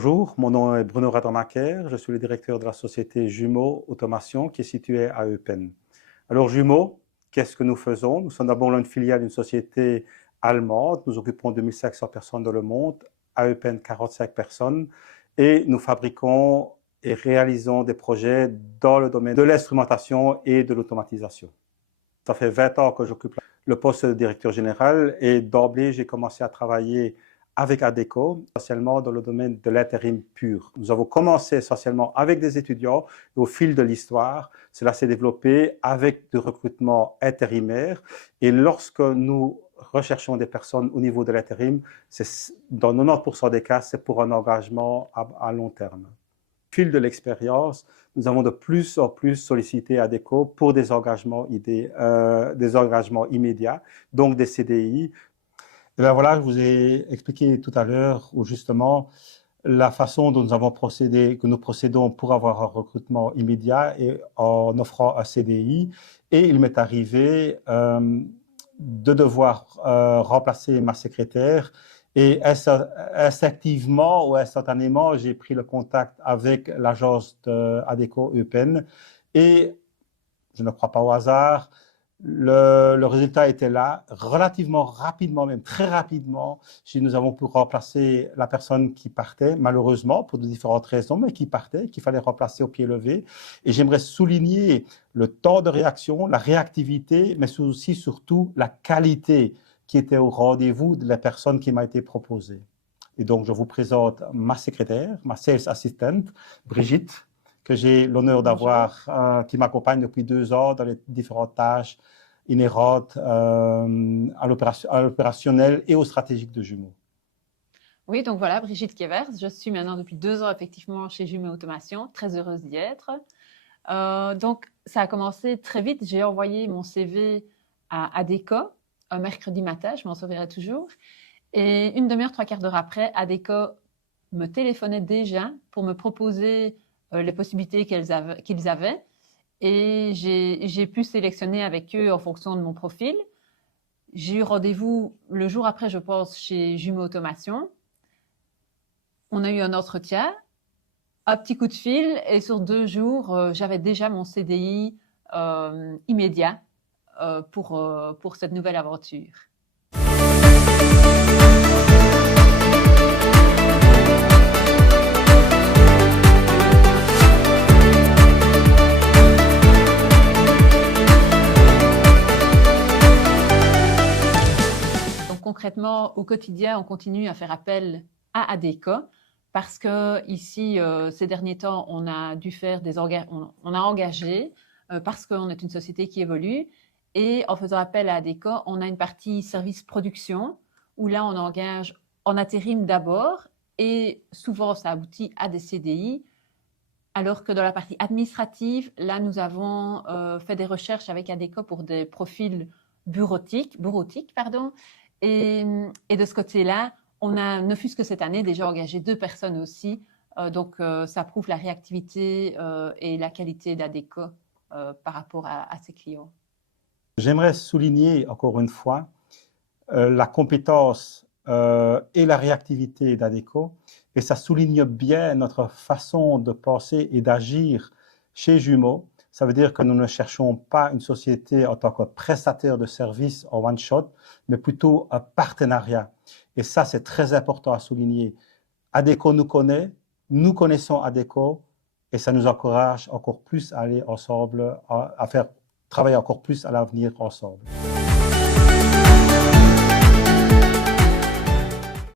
Bonjour, mon nom est Bruno Rademacher, je suis le directeur de la société Jumeaux Automation qui est située à Eupen. Alors Jumeaux, qu'est-ce que nous faisons? Nous sommes d'abord une filiale d'une société allemande, nous occupons 2500 personnes dans le monde, à Eupen 45 personnes et nous fabriquons et réalisons des projets dans le domaine de l'instrumentation et de l'automatisation. Ça fait 20 ans que j'occupe le poste de directeur général et d'emblée j'ai commencé à travailler avec Adecco, essentiellement dans le domaine de l'intérim pur. Nous avons commencé essentiellement avec des étudiants et au fil de l'histoire, cela s'est développé avec du recrutement intérimaire. Et lorsque nous recherchons des personnes au niveau de l'intérim, dans 90% des cas, c'est pour un engagement à long terme. Au fil de l'expérience, nous avons de plus en plus sollicité Adecco pour des engagements immédiats, donc des CDI. Et bien voilà, je vous ai expliqué tout à l'heure où justement la façon dont nous avons procédé, que nous procédons pour avoir un recrutement immédiat et en offrant un CDI. Et il m'est arrivé de devoir remplacer ma secrétaire. Et instinctivement ou instantanément, j'ai pris le contact avec l'agence d'Adecco Eupen. Et je ne crois pas au hasard, le résultat était là, relativement rapidement, même très rapidement. Nous avons pu remplacer la personne qui partait, malheureusement, pour de différentes raisons, mais qui partait, qu'il fallait remplacer au pied levé. Et j'aimerais souligner le temps de réaction, la réactivité, mais aussi, surtout, la qualité qui était au rendez-vous de la personne qui m'a été proposée. Et donc, je vous présente ma secrétaire, ma sales assistant, Brigitte, que j'ai l'honneur d'avoir, qui m'accompagne depuis 2 ans dans les différentes tâches inhérentes à l'opérationnel et au stratégique de Jumeaux. Oui, donc voilà, Brigitte Kevers. Je suis maintenant depuis 2 ans effectivement chez Jumeaux Automation, très heureuse d'y être. Donc, ça a commencé très vite. J'ai envoyé mon CV à Adecco un mercredi matin, je m'en souviendrai toujours. Et une demi-heure, 3/4 d'heure après, Adecco me téléphonait déjà pour me proposer les possibilités qu'ils avaient. Et j'ai pu sélectionner avec eux en fonction de mon profil. J'ai eu rendez-vous le jour après, je pense, chez Jumeaux Automation. On a eu un entretien, un petit coup de fil, et sur 2 jours, j'avais déjà mon CDI immédiat pour cette nouvelle aventure. Concrètement, au quotidien, on continue à faire appel à Adecco parce que ici, ces derniers temps, on a dû faire on a engagé parce qu'on est une société qui évolue. Et en faisant appel à Adecco, on a une partie service production où là, on engage en intérim d'abord et souvent, ça aboutit à des CDI. Alors que dans la partie administrative, là, nous avons fait des recherches avec Adecco pour des profils bureautiques. Et de ce côté-là, on a, ne fût-ce que cette année, déjà engagé 2 personnes aussi. Donc, ça prouve la réactivité et la qualité d'Adecco par rapport à ses clients. J'aimerais souligner encore une fois la compétence et la réactivité d'Adecco. Et ça souligne bien notre façon de penser et d'agir chez Jumeaux. Ça veut dire que nous ne cherchons pas une société en tant que prestataire de services en one-shot, mais plutôt un partenariat. Et ça, c'est très important à souligner. Adecco nous connaît, nous connaissons Adecco, et ça nous encourage encore plus à aller ensemble, à faire travailler encore plus à l'avenir ensemble.